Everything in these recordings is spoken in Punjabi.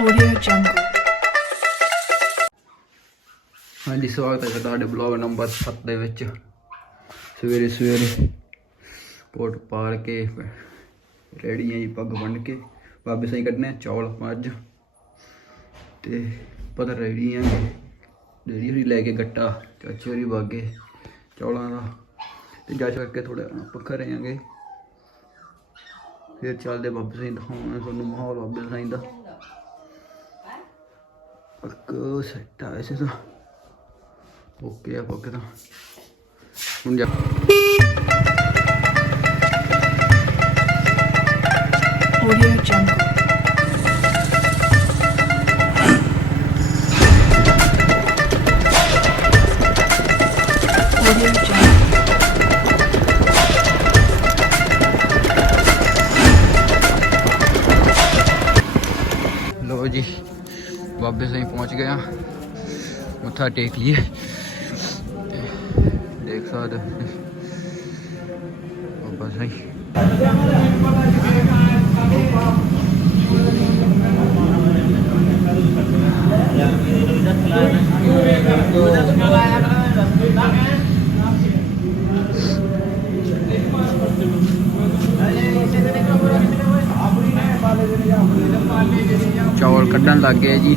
Audio Jungle. ਹਾਂਜੀ, ਸਵਾਗਤ ਹੈ ਤੁਹਾਡੇ ਬਲੌਗ ਨੰਬਰ 7 ਦੇ ਵਿੱਚ। ਸਵੇਰੇ ਸਵੇਰੇ ਕੋਟ ਪਾਲ ਕੇ ਰੈਡੀਆਂ ਜੀ ਪੱਗ ਬੰਨ ਕੇ, ਬਾਬੇ ਸਾਈ ਕੱਢਨੇ ਚੌਲ ਆਪਾਂ ਅੱਜ ਤੇ ਪਤਾ ਰੈਡੀਆਂ ਡੇਰੀ ਹੋਰੀ ਲੈ ਕੇ ਗੱਟਾ, ਚਾਚੇ ਹੋਰੀ ਬਾਗੇ ਚੌਲਾਂ ਦਾ। ਤੇ ਜਾ ਕਰਕੇ ਥੋੜਾ ਆਪਾਂ ਘਰੇ ਆਂਗੇ ਫਿਰ ਚੱਲਦੇ ਬਾਬੇ ਸਾਈ ਦਿਖਾਉਣਾ, ਤੁਹਾਨੂੰ ਮਾਹੌਲ ਬਾਬੇ ਸਾਈ ਦਾ। ਪੱਕ ਸੈੱਟ ਆ ਵੈਸੇ ਤਾਂ ਓਕੇ ਮੱਥਾ ਟੇਕ ਲਈਏ। ਦੇਖ ਸਕਦੇ ਹੋ ਬਾਬਾ ਸਾਈਂ ਚੌਲ ਕੱਢਣ ਲੱਗ ਗਏ ਜੀ।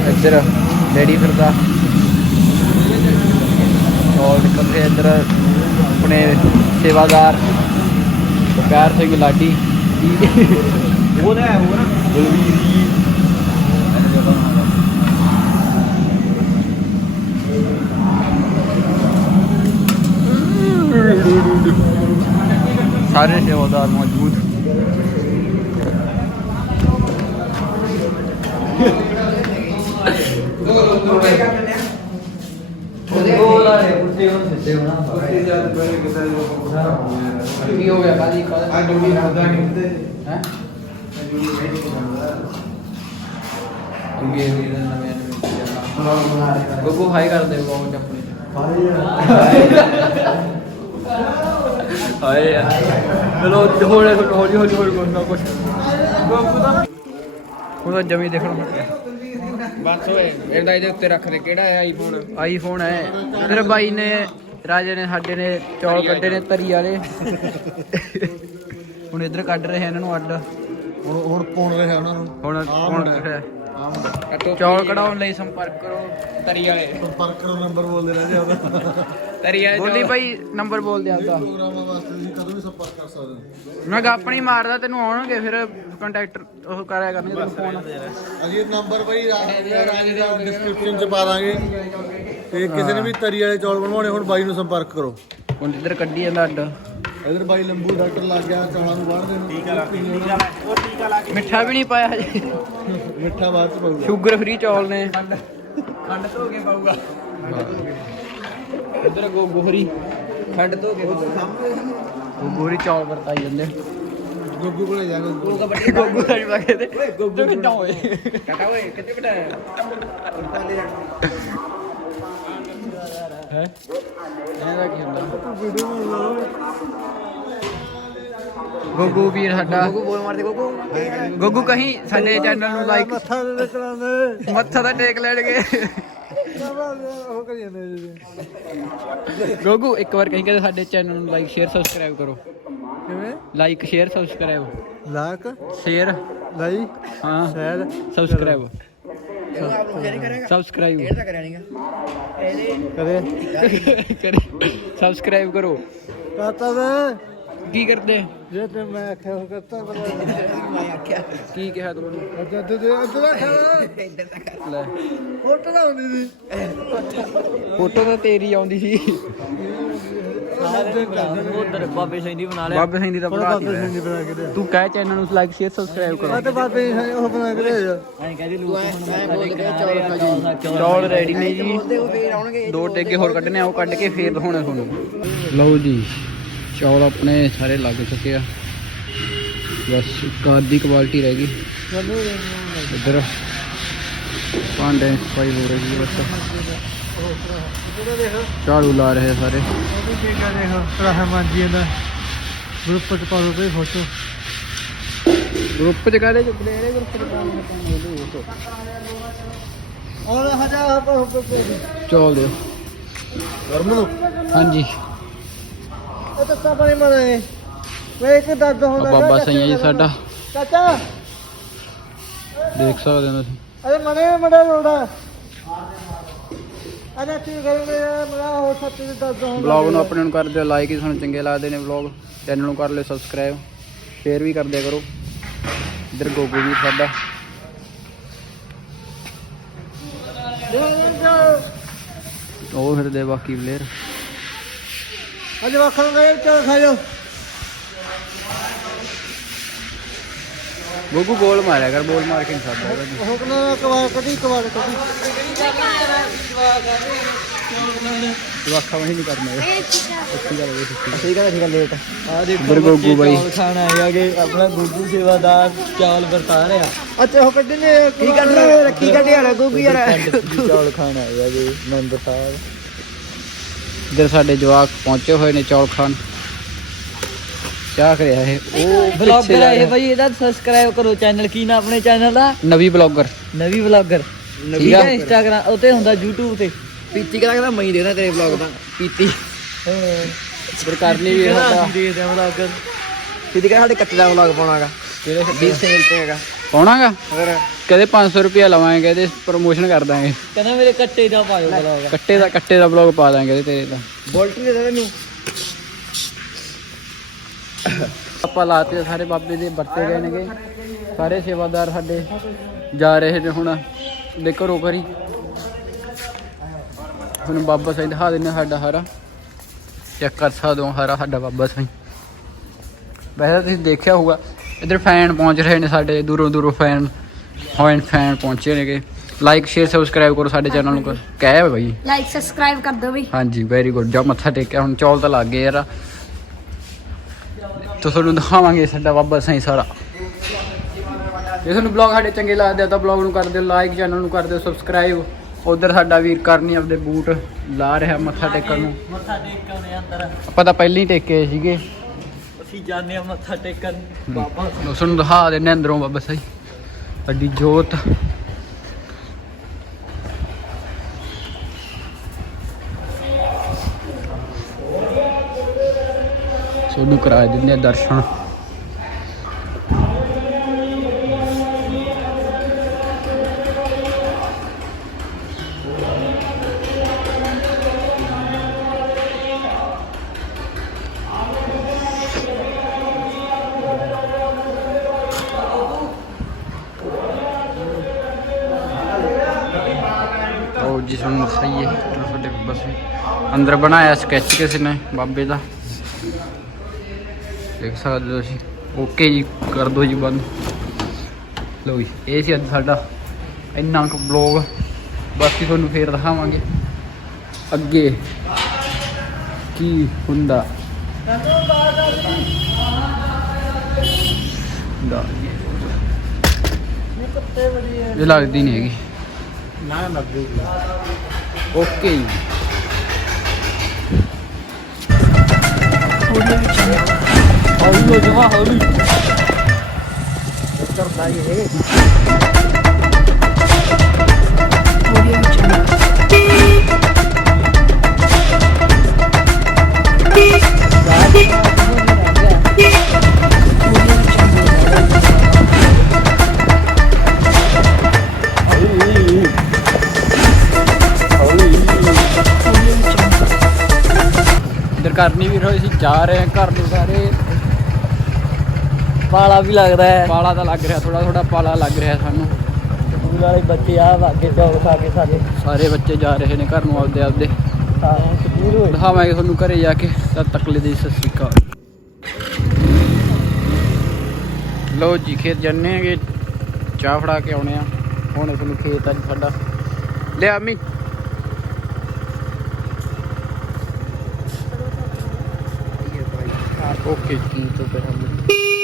ਇੱਧਰ ਡੈਡੀ ਫਿਰਦਾ। ਚੌਲ ਨਿਕਲ ਰਹੇ ਇੱਧਰ ਆਪਣੇ ਸੇਵਾਦਾਰ ਪਿਆਰ ਸਿੰਘ ਲਾਡੀ ਉਹਦਾ ਹੈ ਉਹ ਨਾ ਬਲਵੀਰ ਜੀ ਸਾਰੇ ਸੇਵਾਦਾਰ ਮੌਜੂਦ ਕੀ ਹੋ ਗਿਆ ਕਾਦੀ ਕਾਦੀ ਹੈ? ਅੰਗੇ ਵੀਰ ਨਵੇਂ ਨਵੇਂ ਗੋਗੋ ਹਾਈ ਕਰਦੇ ਬਹੁਤ ਆਪਣੇ। ਹਾਏ ਯਾਰ। ਚਲੋ ਹੌਲੀ ਹੌਲੀ ਹੌਲੀ ਹੌਲੀ ਕੁਛ ਨਾ ਕੁਛ ਉਹਦਾ ਜਮੀ ਦੇਖਣ ਨੂੰ ਬਸ ਓਏ, ਇਹਦਾ ਇਹਦੇ ਉੱਤੇ ਰੱਖ ਦੇ, ਕਿਹੜਾ ਹੈ ਆਈਫੋਨ ਆਈਫੋਨ ਹੈ। ਤੇਰੇ ਬਾਈ ਨੇ, ਰਾਜੇ ਨੇ, ਸਾਡੇ ਨੇ ਚੌਲ ਕੱਢੇ ਨੇ ਤਰੀ ਵਾਲੇ। ਹੁਣ ਇੱਧਰ ਕੱਢ ਰਹੇ ਇਹਨਾਂ ਨੂੰ ਅੱਡ। ਹੁਣ ਹੁਣ ਪਾਉਣ ਰਿਹਾ ਉਹਨਾਂ ਨੂੰ। ਹੁਣ ਹੁਣ ਹੈ ਕੱਟੋ ਚੌਲ ਕਢਾਉਣ ਲਈ ਸੰਪਰਕ ਕਰੋ ਤਰੀ ਵਾਲੇ। ਸੰਪਰਕ ਕਰੋ ਨੰਬਰ ਬੋਲਦੇ ਰਹਿੰਦੇ ਉਹਦਾ। ਤਰੀ ਵਾਲੇ ਬੋਲੀ ਭਾਈ ਨੰਬਰ ਬੋਲ ਦੇ ਆਪਦਾ ਪ੍ਰੋਗਰਾਮਾਂ ਵਾਸਤੇ ਤੁਸੀਂ ਕਦੋਂ ਵੀ ਸੰਪਰਕ ਕਰ ਸਕਦੇ ਹੋ। ਮੈਂ ਗੱਪ ਨਹੀਂ ਮਾਰਦਾ ਤੈਨੂੰ ਆਉਣਗੇ ਫਿਰ ਕੰਟੈਕਟ ਉਹ ਕਰਿਆ ਕਰਨਗੇ ਤੈਨੂੰ ਫੋਨ ਅਸੀਂ ਨੰਬਰ ਬਈ ਡਿਸਕ੍ਰਿਪਸ਼ਨ ਚ ਪਾ ਦਾਂਗੇ। ਤੇ ਕਿਸੇ ਨੇ ਵੀ ਤਰੀ ਵਾਲੇ ਚੌਲ ਬਣਵਾਉਣੇ ਹੁਣ ਬਾਈ ਨੂੰ ਸੰਪਰਕ ਕਰੋ। ਹੁਣ ਇੱਧਰ ਕੱਢੀ ਜਾਂਦਾ ਅੱਡ। ਇਧਰ ਬਾਈ ਲੰਬੂ ਡਾਕਟਰ ਲੱਗ ਗਿਆ ਚੌਲਾਂ ਨੂੰ ਵੜਦੇ ਨੂੰ। ਟੀਕਾ ਲਾ ਮਿੱਠਾ ਵੀ ਨਹੀਂ ਪਾਇਆ ਹਜੇ। ਮਿੱਠਾ ਬਾਅਦ ਚ ਪਾਊਗਾ। ਸ਼ੂਗਰ ਫ੍ਰੀ ਚੌਲ ਨੇ। ਖੰਡ ਧੋ ਕੇ ਪਾਊਗਾ। ਇੱਧਰ ਗੋਗੋਹਰੀ ਖੰਡ ਧੋ ਕੇ ਗੋਗੋਹਰੀ ਚੌਲ ਵਰਤਾਈ ਜਾਂਦੇ। ਗੋਗੂ ਕੋਲੇ ਜਾ ਗੋਗੂ। ਗੋਗੂ ਸਾਡੀ ਪਾਕੇ ਤੇ ਗੋਗੂ ਕਿੱਦਾਂ ਹੋਏ? ਕਟਾ ਓਏ ਕਿੱਥੇ ਬਿਠਾਇਆ ਹੈ। ਇਹਦਾ ਕੀ ਹੁੰਦਾ? ਗੋਗੂ ਵੀਰ ਸਾਡਾ। ਗੋਗੂ ਬੋਲ ਮਾਰਦੇ ਗੋਗੂ। ਗੋਗੂ ਕਹੀਂ ਸਾਡੇ ਚੈਨਲ ਨੂੰ ਲਾਈਕ ਮੱਥਾ ਦੇ ਕਰਾਂਦੇ ਮੱਥਾ ਤਾਂ ਟੇਕ ਲੈਣਗੇ। ਗੋਗੂ ਇੱਕ ਵਾਰ ਕਹੀਂ ਕਿ ਸਾਡੇ ਚੈਨਲ ਨੂੰ ਲਾਈਕ ਸ਼ੇਅਰ ਸਬਸਕ੍ਰਾਈਬ ਕਰੋ। ਕਿਵੇਂ? Like share subscribe like share ਲਾਈ ਹਾਂ। ਸ਼ਾਇਦ ਸਬਸਕ੍ਰਾਈਬ ਸਬਸਕ੍ਰਾਈਬ ਤਾਂ ਕਰਿਆ ਨਹੀਂਗਾ ਕਰੇ ਕਰੇ। ਸਬਸਕ੍ਰਾਈਬ ਕਰੋ। ਕਾਤਾ ਵੇ ਕੀ ਕਰਦੇ? ਜੇ ਤੇ ਮੈਂ ਆਖਿਆ ਉਹ ਕਰਤਾ ਮੈਂ। ਆਖਿਆ। ਕੀ ਕਿਹਾ ਤੁਹਾਨੂੰ? ਅੱਧਾ ਅੱਧਾ ਦੇ ਅੱਧਾ ਖੜਾ ਇੱਧਰ ਤੱਕ ਲੈ। ਫੋਟੋ ਨਾ ਹੁੰਦੀ ਸੀ। ਫੋਟੋ ਤਾਂ ਤੇਰੀ ਆਉਂਦੀ ਸੀ। ਉਧਰ ਬਾਬੇ ਸਿੰਘ ਦੀ ਬਣਾ ਲਿਆ। ਬਾਬੇ ਸਿੰਘ ਦੀ ਤਾਂ ਬਣਾ ਬਾਬੇ ਸਿੰਘ ਦੀ ਬਣਾ ਕੇ ਦੇ। ਤੂੰ ਕਹਿ ਚੈਨਲ ਨੂੰ ਲਾਈਕ ਸ਼ੇਅਰ ਸਬਸਕ੍ਰਾਈਬ ਕਰੋ। ਆ ਤੇ ਬਾਬੇ ਸਿੰਘ ਉਹ ਬਣਾ ਕੇ ਦੇ ਯਾਰ। ਐਂ ਕਹਿੰਦੇ ਲੋਕ ਹੁਣ ਸਾਡੇ ਕਿਨਾਰੇ ਚੌਲ ਰੈਡੀ ਨੇ ਜੀ। ਦੋ ਟੇਕੇ ਹੋਰ ਕੱਢਨੇ ਆ ਉਹ ਕੱਢ ਕੇ ਫੇਰ ਦਿਖਾਉਣੇ ਤੁਹਾਨੂੰ। ਲਓ ਜੀ ਚੌਲ ਆਪਣੇ ਸਾਰੇ ਲੱਗ ਚੁੱਕੇ ਆ। ਬਸ ਇੱਕ ਆਦੀ ਕੁਆਲਿਟੀ ਰਹਿ ਗਈ। ਇੱਧਰ ਭਾਂਡੇ ਦੀ ਸਫ਼ਾਈ ਹੋ ਰਹੀ ਹੈ ਬਸ। ਝਾੜੂ ਲਾ ਰਹੇ ਸਾਰੇ। ਠੀਕ ਆ ਦੇਖ ਰਹਿਮਾਨ ਜੀ ਦਾ ਗਰੁੱਪ ਚ ਪਾ ਦੋ ਤੇ ਫੋਟੋ ਗਰੁੱਪ ਚ ਕਾਹਦੇ ਚ ਪਲੇਅਰ ਗਰੁੱਪ ਚ ਪਾਉਂਦੇ ਔਰ ਹਜਾ ਆਪਾਂ ਚੌਲ ਦਿਓ ਗਰਮਨੋ ਹਾਂਜੀ। ਉਹ ਤਾਂ ਸਭ ਨਹੀਂ ਮਰੇ। ਵੇ ਇੱਕ ਦਰਦ ਹੁੰਦਾ ਬਾਬਾ ਸਈਆ ਜੀ ਸਾਡਾ। ਚਾਚਾ! ਦੇਖ ਸਕਦੇ ਹੋ ਤੁਸੀਂ। ਅਰੇ ਮਨੇ ਮੜਾ ਲੋੜਾ ਅਰੇ ਕੀ ਕਰੋਗੇ ਮੇਰਾ ਹੋ ਸੱਤ ਦੇ ਦਰਦ ਹੁੰਦਾ ਬਲੌਗ ਨੂੰ ਆਪਣੇ ਨੂੰ ਕਰ ਦਿਓ ਲਾਈਕ ਜੇ ਤੁਹਾਨੂੰ ਚੰਗੇ ਲੱਗਦੇ ਨੇ ਬਲੌਗ ਚੈਨਲ ਨੂੰ ਕਰ ਲਿਓ ਸਬਸਕ੍ਰਾਈਬ ਸ਼ੇਅਰ ਵੀ ਕਰ ਦਿਆ ਕਰੋ। ਇੱਧਰ ਗੋਗੂ ਵੀ ਸਾਡਾ। ਉਹ ਫਿਰਦੇ ਬਾਕੀ ਪਲੇਅਰ ਅੱਜ ਵਖਣ ਗਏ ਚਲ ਖਾ ਜਾਓ। ਗੋਗੂ ਬੋਲ ਮਾਰਿਆ ਕਰ ਬੋਲ ਮਾਰ ਕੇ ਨਹੀਂ ਸਕਦਾ ਜੀ। ਉਹ ਕਹਿੰਦਾ ਕਵਾਰ ਕੱਢੀ ਕਵਾਰ ਕੱਢੀ। ਜਵਾਕਾਂ ਵਹੀ ਨਹੀਂ ਕਰਨਾ ਹੈਗਾ। ਸੱਚੀ ਗੱਲ ਹੈ ਸੱਚੀ ਠੀਕ ਹੈ। ਠੀਕ ਹੈ ਲੇਟ ਆ ਦੇਖੋ ਗੋਗੂ ਬਾਈ। ਚੌਲ ਖਾਣ ਹੈਗੇ ਆਪਣਾ ਗੁੱਗੂ ਸੇਵਾਦਾਰ ਚੌਲ ਵਰਤਾ ਰਿਹਾ। ਅੱਛਾ ਉਹ ਕੱਢੀ ਨੇ ਕੀ ਕੱਢ ਰਿਹਾ ਰੱਖੀ ਵਾਲਾ ਗੁੱਗੂ ਯਾਰ ਖਾਣ ਸਾਹਿਬ ਇੱਧਰ ਸਾਡੇ ਜਵਾਕ ਪਹੁੰਚੇ ਹੋਏ ਨੇ ਚੌਲ ਖਾਣ। ਚਾਹ ਕਰਿਆ ਇਹ? ਉਹ ਪਿੱਛੇ ਬਲੌਗਰ ਜਾ ਹੈ ਇਹ ਰਿਹਾ। ਭਾਈ ਇਹਦਾ ਸਬਸਕ੍ਰਾਈਬ ਕਰੋ ਚੈਨਲ ਕੀ ਨਾ ਆਪਣੇ ਚੈਨਲ ਦਾ? ਨਵੀਂ ਬਲੌਗਰ ਨਵੀਂ ਬਲੌਗਰ ਠੀਕ। ਹੈ ਇੰਸਟਾਗ੍ਰਾਮ ਉਤੇ ਹੁੰਦਾ YouTube ਤੇ। ਪੀਤੀ ਕਰਾ ਕੇ ਮੈਂ ਦੇਖਦਾ ਤੇਰੇ ਬਲੌਗ ਤੋਂ ਪੀਤੀ। ਪਰ ਕਰਨੀ ਵੀ ਸਾਡਾ ਦੇਖਦੇ ਬਲੌਗਰ ਸਿੱਧੀ ਕਰਾ ਸਾਡੇ ਕੱਟੇ ਦਾ ਬਲੌਗ ਪਾਉਣਾਗਾ? ਕਿਹੜੇ 20 ਸੇਲ ਤੇ ਹੈਗਾ। ਪਾਉਣਾਗਾ? ਕਦੇ 500 ਰੁਪਿਆ ਲਵਾਂਗੇ ਇਹਦੇ ਪ੍ਰੋਮੋਸ਼ਨ ਕਰ ਦਾਂਗੇ। ਕਹਿੰਦਾ ਮੇਰੇ ਕੱਟੇ ਦਾ ਪਾਇਓ ਬਲੌਗ ਕੱਟੇ ਦਾ ਕੱਟੇ ਦਾ ਬਲੌਗ ਪਾ ਦਾਂਗੇ ਇਹਦੇ ਤੇਰੇ ਦਾ ਬੋਲਟੀ ਦੇ ਦੇ ਮੈਨੂੰ। ਆਪਾਂ ਲਾਤੇ ਸਾਰੇ ਬਾਬੇ ਦੇ ਵਰਤੇ ਗਏ ਨੇਗੇ। ਸਾਰੇ ਸੇਵਾਦਾਰ ਸਾਡੇ ਜਾ ਰਹੇ ਨੇ ਹੁਣ। ਦੇ ਘਰੋਂ ਘਰੀ। ਹੁਣ ਬਾਬਾ ਸਾਈਂ ਦਿਖਾ ਦਿੰਦੇ ਸਾਡਾ ਹਾਰਾ। ਚੈੱਕ ਕਰ ਸਕਦੇ ਹੋ ਹਾਰਾ ਸਾਡਾ ਬਾਬਾ ਸਾਈਂ ਵੈਸੇ ਤੁਸੀਂ ਦੇਖਿਆ ਹੋਊਗਾ ਇੱਧਰ ਫੈਨ ਪਹੁੰਚ ਰਹੇ ਨੇ ਸਾਡੇ ਦੂਰੋਂ ਦੂਰੋਂ ਫੈਨ ਹੋਇਨ ਫੈਨ ਪਹੁੰਚੇ ਨੇਗੇ। ਲਾਈਕ ਸ਼ੇਅਰ ਸਬਸਕ੍ਰਾਈਬ ਕਰੋ ਸਾਡੇ ਚੈਨਲ ਨੂੰ। ਕਹਿ ਬਈ। ਲਾਈਕ ਸਬਸਕ੍ਰਾਈਬ ਕਰ ਦਿਓ ਬਈ। ਹਾਂਜੀ ਵੈਰੀ ਗੁੱਡ ਜਾ ਮੱਥਾ ਟੇਕਿਆ ਹੁਣ ਚੌਲ ਤਾਂ ਲੱਗ ਗਏ ਯਾਰ। ਤੋ ਤੁਹਾਨੂੰ ਦਿਖਾਵਾਂਗੇ ਸਾਡਾ ਬਾਬਾ ਸਾਈਂ ਸਾਰਾ। ਜੇ ਤੁਹਾਨੂੰ ਬਲੌਗ ਸਾਡੇ ਚੰਗੇ ਲੱਗਦੇ ਆ ਤਾਂ ਬਲੌਗ ਨੂੰ ਕਰ ਦਿਓ ਲਾਈਕ ਚੈਨਲ ਨੂੰ ਕਰ ਦਿਓ ਸਬਸਕ੍ਰਾਈਬ ਉਧਰ ਸਾਡਾ ਵੀਰ ਕਰਨੀ ਆਪਦੇ ਬੂਟ ਲਾ ਰਿਹਾ ਮੱਥਾ ਟੇਕਣ ਨੂੰ। ਮੱਥਾ ਟੇਕ ਕੇ ਆਉਣੇ ਅੰਦਰ। ਆਪਾਂ ਤਾਂ ਪਹਿਲਾਂ ਹੀ ਟੇਕੇ ਸੀਗੇ। ਅਸੀਂ ਜਾਂਦੇ ਆ ਮੱਥਾ ਟੇਕਣ। ਬਾਬਾ ਉਸ ਨੂੰ ਦਿਖਾ ਦਿੰਨੇ ਅੰਦਰੋਂ ਬਾਬਾ ਸਾਈਂ। ਅੱਡੀ ਜੋਤ। ਸੋਨੂੰ ਕਰਾ ਦਿੰਦੇ ਆ ਦਰਸ਼ਨ। ਜੀ ਸਾਨੂੰ ਸਹੀ ਹੈ ਤੁਹਾਡੇ ਬਸ ਅੰਦਰ ਬਣਾਇਆ ਸਕੈਚ ਕਿਸੇ ਨੇ, ਬਾਬੇ ਦਾ। ਦੇਖ ਸਕਦੇ ਹੋ ਤੁਸੀਂ। ਓਕੇ ਜੀ ਕਰ ਦਿਓ ਜੀ ਬੰਦ। ਲਓ ਜੀ ਇਹ ਸੀ ਅੱਜ ਸਾਡਾ ਇੰਨਾ ਕੁ ਬਲੌਗ ਬਾਕੀ ਤੁਹਾਨੂੰ ਫੇਰ ਦਿਖਾਵਾਂਗੇ ਅੱਗੇ ਕੀ ਹੁੰਦਾ। ਦਾ ਇਹ ਲੱਗਦੀ ਨਹੀਂ ਹੈਗੀ। ਨਾ ਲੱਗੂਗੀ ਓਕੇ ਜੀ। Audio Jungle. ਹੌਲੀ ਹੋ ਜਮਾ ਹੌਲੀ ਪਾਲਾ ਵੀ ਲੱਗਦਾ ਹੈ। ਪਾਲਾ ਤਾਂ ਲੱਗ ਰਿਹਾ ਥੋੜਾ ਥੋੜਾ ਪਾਲਾ ਲੱਗ ਰਿਹਾ ਸਾਨੂੰ। ਸਕੂਲ ਵਾਲੇ ਬੱਚੇ ਆ ਵਾਗੇ ਚੌਲ ਖਾ ਕੇ ਸਾਡੇ। ਸਾਰੇ ਬੱਚੇ ਜਾ ਰਹੇ ਨੇ ਘਰ ਨੂੰ ਆਪਦੇ ਆਪਦੇ। ਦਿਖਾਵਾਂਗੇ ਤੁਹਾਨੂੰ ਘਰੇ ਜਾ ਕੇ ਤਦ ਤੱਕ ਲਈ ਦੀ ਸਤਿ ਸ਼੍ਰੀ ਅਕਾਲ। ਲੋ ਜੀ ਖੇਤ ਜੰਨੇ ਹੈਗੇ ਚਾਹ ਫੜਾ ਕੇ ਆਉਣੇ ਆ। ਹੁਣ ਤੁਹਾਨੂੰ ਖੇਤ ਅੱਜ ਸਾਡਾ। ਲਿਆ ਮੀ। ਓਕੇ ਜੀ ਤੋਂ ਫਿਰ ਹਮ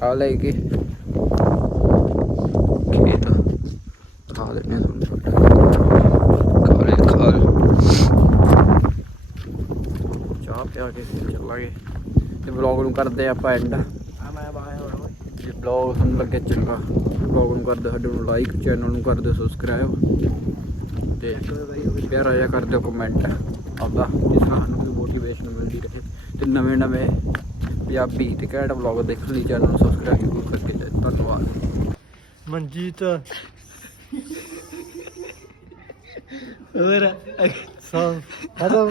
ਚਾਹ ਲੈ ਕੇ ਖੇਤ ਖਾ ਲੈਣੇ ਤੁਹਾਨੂੰ ਖਾ ਲੈ ਖਾ ਲੈ। ਚਾਹ ਪਿਆ ਕੇ ਫਿਰ ਚੱਲਾਂਗੇ ਤੇ ਵਲੌਗ ਨੂੰ ਕਰਦੇ ਆਪਾਂ ਐਂਡ ਜੇ ਵਲੌਗ ਤੁਹਾਨੂੰ ਲੱਗੇ ਚੰਗਾ ਵਲੌਗ ਨੂੰ ਕਰਦੇ ਸਾਡੇ ਨੂੰ ਲਾਈਕ ਚੈਨਲ ਨੂੰ ਕਰਦੇ ਸਬਸਕ੍ਰਾਈਬ ਤੇ ਪਿਆਰਾ ਜਿਹਾ ਕਰ ਦਿਓ ਕਮੈਂਟ ਆਪਦਾ ਜਿਸ ਨਾਲ ਸਾਨੂੰ ਮੋਟੀਵੇਸ਼ਨ ਮਿਲਦੀ ਰਹੇ ਤੇ ਨਵੇਂ ਨਵੇਂ ਪੰਜਾਬੀ ਤੇ ਕਿਹੜਾ ਵਲੌਗ ਦੇਖਣ ਲਈ ਚੈਨਲ ਨੂੰ ਸਬਸਕ੍ਰਾਈਬ ਜ਼ਰੂਰ ਕਰਕੇ ਜਾਇਓ। ਧੰਨਵਾਦ। ਮਨਜੀਤ। ਹੋਰ ਸਾ ਹਦਾ